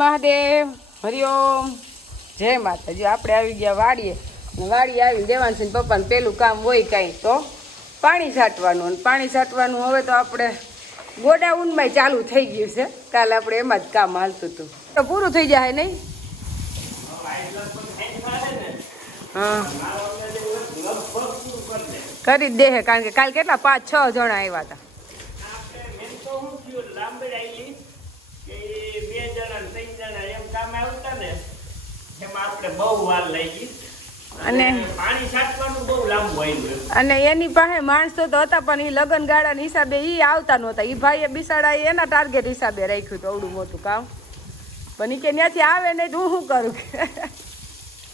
મહાદેવ હરિઓમ જય માતાજી. આપણે આવી ગયા વાડીએ. વાડી આવી દેવાન છે પપ્પાને પેલું કામ હોય કાંઈ તો પાણી છાંટવાનું. અને પાણી છાંટવાનું હવે તો આપણે ગોડાઉનમાં ચાલુ થઈ ગયું છે. કાલે આપણે એમાં જ કામ હાલતું હતું તો પૂરું થઈ જાય નહીં? હા કરી જ દે, કારણ કે કાલે કેટલા 5-6 જણા આવ્યા હતા. અને એની પાસે માણસો તો હતા પણ એ લગન ગાળાના હિસાબે એ આવતા નહોતા. એ ભાઈએ બિસાડા એના ટાર્ગેટ હિસાબે રાખ્યું હતું અવડું મોટું કામ. પણ એ કે ત્યાંથી આવે નહીં તો હું શું કરું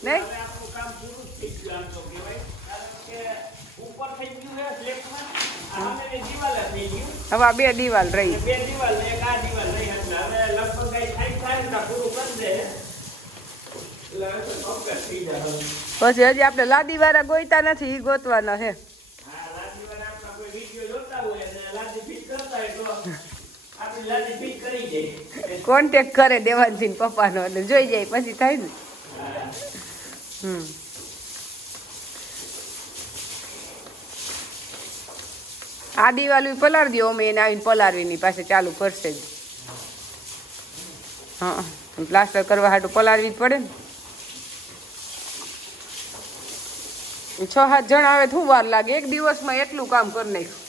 નહીં? હવે 2 દિવાલ રહી. પછી હજી આપણે લાદી વાળા ગોઈતા નથી, એ ગોતવાના છે. કોન્ટેક્ટ કરે દેવાનસિંહ પપ્પાનો એટલે જોઈ જાય પછી થાય ને. આ દિવાલ પલાર દો, અમે એને આવીને પલારવીની પાસે ચાલુ કરશે જ. હા પ્લાસ્ટર કરવા હાટું પલારવી જ પડે ને. 6-7 જણા આવે શું વાર લાગે? એક દિવસમાં એટલું કામ કરી નાખ્યું.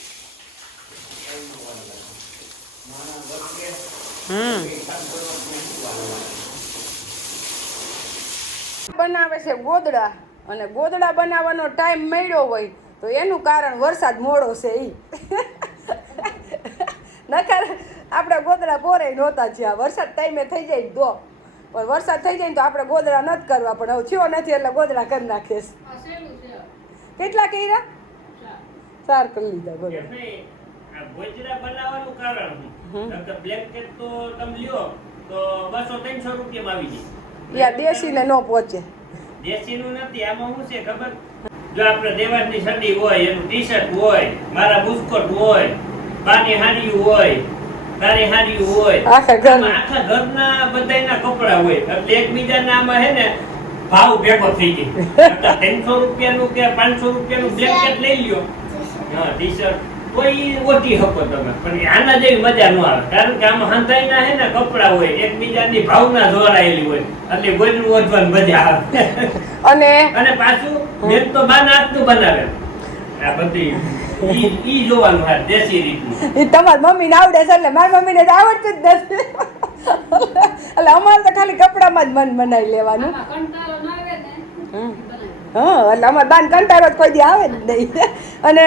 બનાવે છે ગોદડા, અને ગોદડા બનાવવાનો ટાઈમ મળ્યો હોય તો એનું કારણ વરસાદ મોડો છે. ઈ નકર આપણે ગોદડા પોરે નહોતા થયા. વરસાદ ટાઈમે થઈ જાય તો, પણ વરસાદ થઈ જાય તો આપણે ગોદડા નથી કરવા, પણ હવે થયો નથી એટલે ગોદડા કરી નાખીએ. કેટલા કર્યા? 4 કરી લીધા ગોદડા બનાવવાનું કારણ બ્લેન્કેટ તો તમે લ્યો તો 200-300 રૂપિયામાં આવી જાય. યા દેશી ને નો પહોંચે. દેશી નું નથી. આમાં શું છે ખબર? જો આપણે દેવાની સડી હોય, એનું ટી-શર્ટ હોય, મારા બુસ્કોટ હોય, બાની હાડી હોય, તારી હાડી હોય, આખા ઘરના બધાના કપડા હોય, એટલે એકબીજાના આમાં હે ને ભાવ ભેગો થઈ જાય. 300 રૂપિયાનું કે 500 રૂપિયાનું બ્લેન્કેટ લઈ લ્યો, હા ટી-શર્ટ, તો ઈ ઓછી હકો તમે. પણ આના જેવી મજા ન આવે, કારણ કે આમાં હંતાઈના હે ને કપડા હોય, એકબીજાની ભાવના જોડાયેલી હોય, એટલે ગોદડું ઓઢવાની મજા આવે. અને પાછું મેં તો બાના હાથનું બનાવે આ બધી. ઈ જોવાનું હા દેશી રીતનું. ઈ તમારી મમ્મીને આવડે છે એટલે મારી મમ્મીને તો આવડતું જ નથી. એટલે અમારે તો ખાલી કપડામાં જ મન બનાવી લેવાનું. હા એટલે અમારે બાન કંટાળો કોઈ દી આવે જ નહીં. અને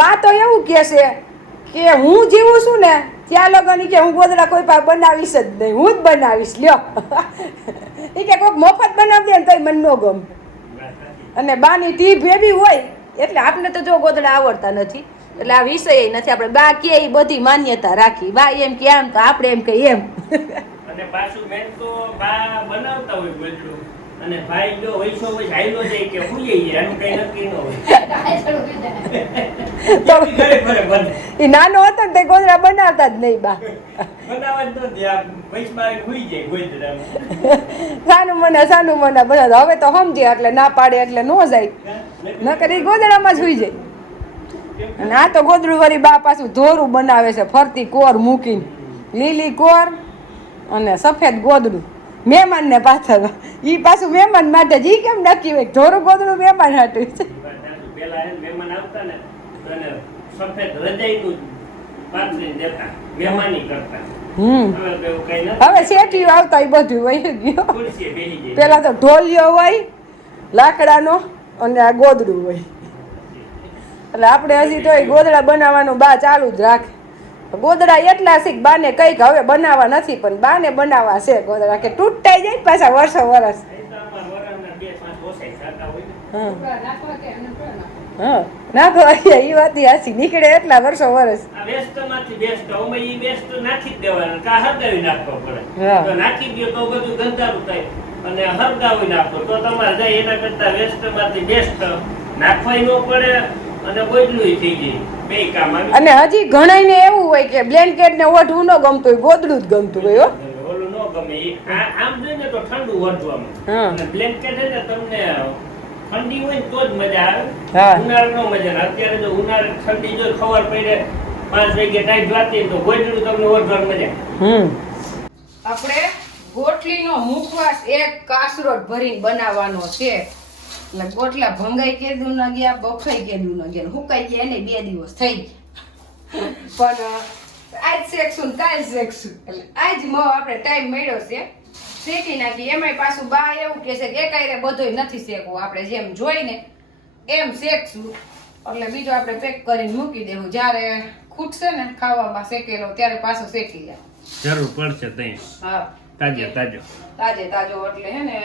બા તો એવું કહે છે કે હું જીવું છું ને ત્યાં લગન કે હું ગોદડા કોઈ પાસે બનાવીશ જ નહીં, હું જ બનાવીશ. લ્યો એ કે કોઈક મફત બનાવી દે ને તોય મને ન ગમે. અને બાની ટીપ એવી હોય એટલે આપણે તો જો ગોદડા આવડતા નથી એટલે આ વિષય નથી. આપણે બા કે એ બધી માન્યતા રાખી. બા એમ કે આમ તો આપણે એમ કે એમ. અને પાછું મેં તો બા બનાવતા હોય ગોદડું, અને ભાઈ જો વૈસો વૈસ હાઈલો જાય કે હું જઈએ, આનું કઈ નક્કી ન હોય. એ નાનો હતો ને તે ગોદડા બનાવતા જ નહીં બા. બનાવવા જ નથી. આ વૈસમાં હુઈ જાય ગોદડામાં. સાનું મને બધા હવે તો સમજે એટલે ના પાડે એટલે ન જાય, નકર એ ગોદડામાં જ હુઈ જાય. અને આ તો ગોદડું વળી બા પાછું ધોરું બનાવે છે, ફરતી કોર મૂકીને, લીલી કોર અને સફેદ ગોદડું. મહેમાન ને પાછળ ઈ પાછું મહેમાન માટે જ. ઈ કેમ નક્કી હોય ધોરું ગોદડું મહેમાન હાટું છે? પેલા મહેમાન આવતા ને અને સફેદ રજાઈનું પાથરીને દેતા, મહેમાની કરતા. હવે શેઠીઓ આવતા એ બધું વહી ગયું. પેલા તો ઢોલિયો હોય લાકડાનો અને આ ગોદડું હોય. એટલે આપણે હજી તો ગોદડા બનાવવાનું બા ચાલુ જ રાખે. ગોદડા એટલા છે કે બાને કઈક હવે બનાવવા નથી, પણ બાને બનાવવા છે ગોદડા કે તૂટાઈ જાય પાછા વર્ષો વર્ષ. હા નાખો એ વાત હાચી, નીકળે એટલા વર્ષો વર્ષ. વેસ્ટ માંથી બેસ્ટ અમે ઈ બેસ્ટ નાખી જ દેવાનું, કા હરગાવી નાખવો પડે. તો નાખી દો તો બધું ગંધારું થાય, અને હરગાવી નાખો તો તમારે જાય. એના કરતા વેસ્ટ માંથી બેસ્ટ નાખવાય ન પડે અને ગોદડું થઈ જાય. અને હજી ઘણાને એવું હોય કે બ્લેન્કેટ ને ઓઢવું ન ગમતું હોય, ગોદડું જ ગમતું હોય. ગમે આમ જોઈને તો ઠંડુ વધવામાં હા. અને બ્લેન્કેટ છે ને તમને ઠંડી હોય ને તો જ મજા આવે હા. ઉનાળાનો મજા આવે અત્યારે જો ઉનાળે ઠંડી જો ખબર પડે 5 વાગે ટાઈટ વાતી તો ગોઠડું તમને વધવાની મજા આપણે ગોટલીનો મુખવાસ એક કાસરોટ ભરીને બનાવવાનો છે એટલે ગોટલા ભંગાઈ કેદું ન ગયા બફાઈ કેદું ન ગયા હુકાઈ ગયા એને 2 દિવસ થઈ ગયા પણ આજ શેકશું ને કાલ શેકશું એટલે આજ આપણે ટાઈમ મળ્યો છે શેકી નાખી એમાંય પાછું બા એવું કે છે કે એકાયરે બધોય નથી શેકવું આપણે જેમ જોઈને એમ શેકશું એટલે બીજો આપણે પેક કરીને મૂકી દેવું જ્યારે ખૂટશે ને ખાવામાં શેકેલો ત્યારે પાછો શેકી જાય જરૂર પડશે તઈ હા તાજો તાજો એટલે હે ને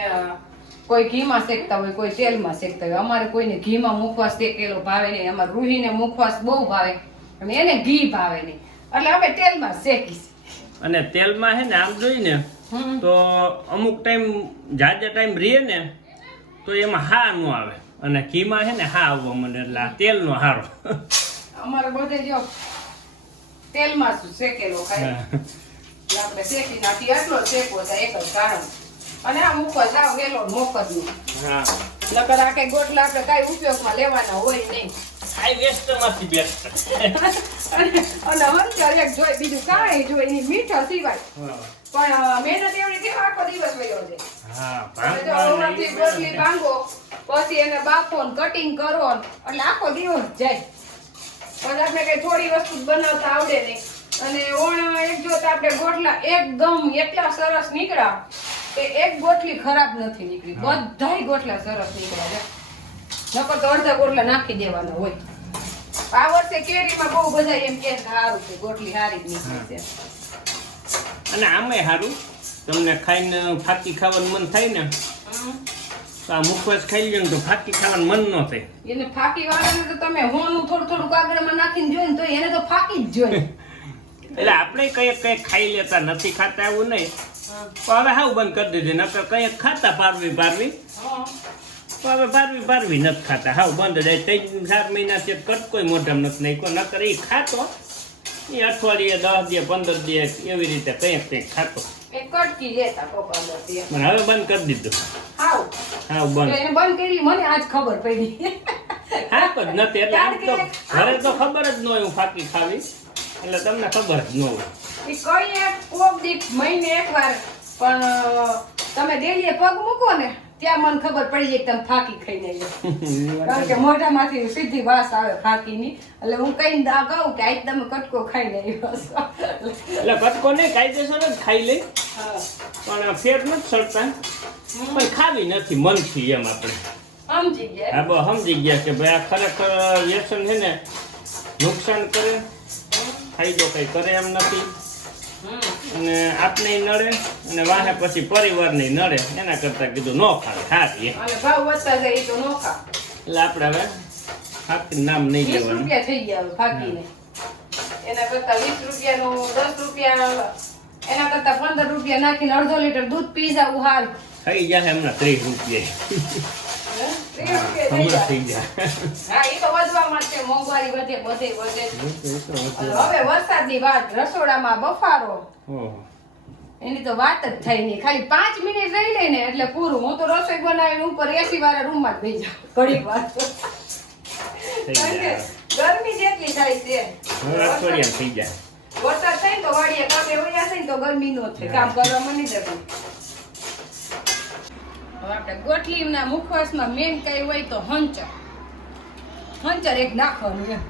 કોઈ ઘીમાં શેકતા હોય કોઈ તેલમાં શેકતા હોય અમારે કોઈને ઘીમાં મુખવાસ શેકેલો ભાવે નહીં અમારે રૂહીને મુખવાસ બહુ ભાવે અને એને ઘી ભાવે નહીં એટલે અમે તેલમાં શેકીશ અને તેલમાં હે ને આમ જોઈને તો અમુક ટાઈમ જાજા ટાઈમ રહે ને તો એમાં હા નો આવે અને ઘીમાં હે ને હા આવવા મને એટલે આ તેલનો હારો અમારે બધે જો તેલમાં શેકેલો ખાય એટલે આપણે શેકી નાખી આટલો શેકવો થાય એક જ કારણ અને આ મુખવાસ આવ વેલો મોકત નહીં હા લગર આ કઈ ગોટલા આપણે કઈ ઉપયોગમાં લેવાના હોય નહીં હાઈ વેસ્ટ માંથી બેસ્ટ અને હંચર એક જોઈ બીજું કાંઈ જોઈ એની મીઠા સિવાય પણ મહેનત એવડી કેમ આખો દિવસ વયો છે હા જો ઓવરથી ગોટલી ભાંગો પછી એને બાફો ને કટિંગ કરો ને એટલે આખો દિવસ જાય પણ આપણે કઈ થોડી વસ્તુ બનાવતા આવડે નહીં અને ઓણ એક જો તો આપણે ગોટલા એકદમ એટલા સરસ નીકળ્યા કે એક ગોટલી ખરાબ નથી નીકળી બધાય ગોટલા સરસ નીકળ્યા છે નકર તો અડધા ગોટલા નાખી દેવાના હોય આ વર્ષે કેરીમાં બહુ બધા એમ કે સારું છે ગોટલી સારી જ નીકળી છે અને આમે સારું તમને ખાઈને ફાકી ખાવાનું મન થાય ને તો આ મુખવાસ ખાઈ લ્યો ને તો ફાકી ખાવાનું મન ન થાય એને ફાકી વાળાને તો તમે હોનું થોડું કાગળમાં નાખીને જોઈને તો એને તો ફાકી જ જોઈએ એટલે આપણે કઈ ખાઈ લેતા નથી ખાતા એવું નહીં પણ હવે હાવ બંધ કરી દીધી નકર કઈ ખાતા પારવી પણ હવે પારવી નથી ખાતા હાવ બંધ જાય 3-4 મહિનાથી કટકોય મોઢામાં નથી નાખ્યો નકર એ ખાતો એ અઠવાડિયે 10 દિવસ 15 દિવસ એવી રીતે કંઈક ખાતો એક કટકી લેતા કોપામાંથી પણ હવે બંધ કરી દીધું હાવ બંધ એને બંધ કરી મને આજ ખબર પડી હા જ નથી એટલે આમ તો ઘરે તો ખબર જ ન હોય હું ફાકી ખાવી એટલે તમને ખબર જ ન હોય એ કઈ એક કોક દીક મહિને એકવાર પણ તમે ડેલીએ પગ મૂકો ને ત્યાં મને ખબર પડી જાય કે તમે ફાકી ખાઈને આવ્યો કારણ કે મોઢામાંથી સીધી વાસ આવે ફાકીની એટલે હું કઈ કહું કે આજ તમે કટકો ખાઈને આવ્યો છો એટલે કટકો નહીં કાયદેસર જ ખાઈ લઈ પણ ફેર નથી સડતા પણ ખાવી નથી મનથી એમ આપણે સમજી ગયા હા સમજી ગયા કે ભાઈ આ ખરેખર વ્યસન છે ને નુકસાન કરે ફાયદો કઈ કરે એમ નથી અને આપને નડે અને વાહે પછી પરિવારને નડે એના કરતા કીધું ન ખાવે ખાતી અને ભાવ વધતા જાય તો નો ખા એટલે આપણે હવે ફાકી નામ નહીં 20 લેવાનું રૂપિયા થઈ ગયા હવે ફાકીને એના કરતા 20 રૂપિયાનું 10 રૂપિયા એના કરતા 15 રૂપિયા નાખીને અડધો લીટર દૂધ પી જાવ હાલ થઈ જાય હમણાં 30 રૂપિયા હમણાં થઈ જાય હા એ તો વધવામાં જ છે મોંઘવારી વધે હવે વરસાદની વાત રસોડામાં બફારો એની તો વાત જ થઈ નહીં ખાલી 5 મિનિટ રહી લે ને એટલે પૂરું હું તો રસોઈ બનાવીને ઉપર એસી વાળા રૂમમાં જ ભઈ જાઉં ઘડીક વાર ગરમી જેટલી થાય છે અઠવાડિયા થઈ જાય વરસાદ થાય તો વાડીએ કામે વયા થાય તો ગરમી નો થાય કામ કરવામાં નહીં જતું હવે આપણે ગોટલીના મુખવાસમાં મેન કઈ હોય તો હંચર એક નાખવાનું એમ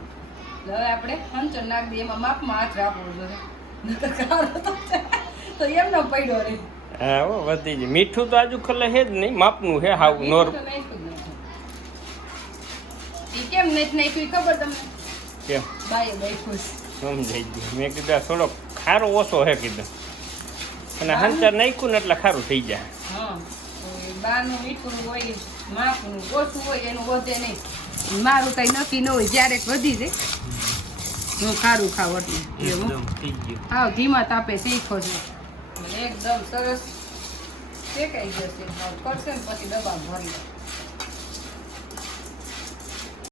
હવે આપણે હંચર નાખી દઈએ એમાં માપમાં હાથ રાખવો જોઈએ તો એમનો પડ્યો રે હા વધી જાય મીઠું તો આજુ ખલે હે જ નહીં માપનું હે હાવ નોર કેમ નથી નાખ્યું ખબર તમને કેમ બાય બાય ખુશ સમજાઈ ગયું મેં કીધું થોડોક ખારો ઓછો હે કીધું અને હંચર નાખ્યું ને એટલે ખારું થઈ જાય હા બારનું મીઠું હોય માપનું ઓછું હોય એનું વધે નહીં મારું કઈ નક્કી ન હોય જ્યારે વધી જાય હું ખારું ખાવ એટલે હા ઘીમાં તાપે શીખો છે એકદમ સરસ શેકાઈ જશે કરશે ને પછી ડબ્બા ભરી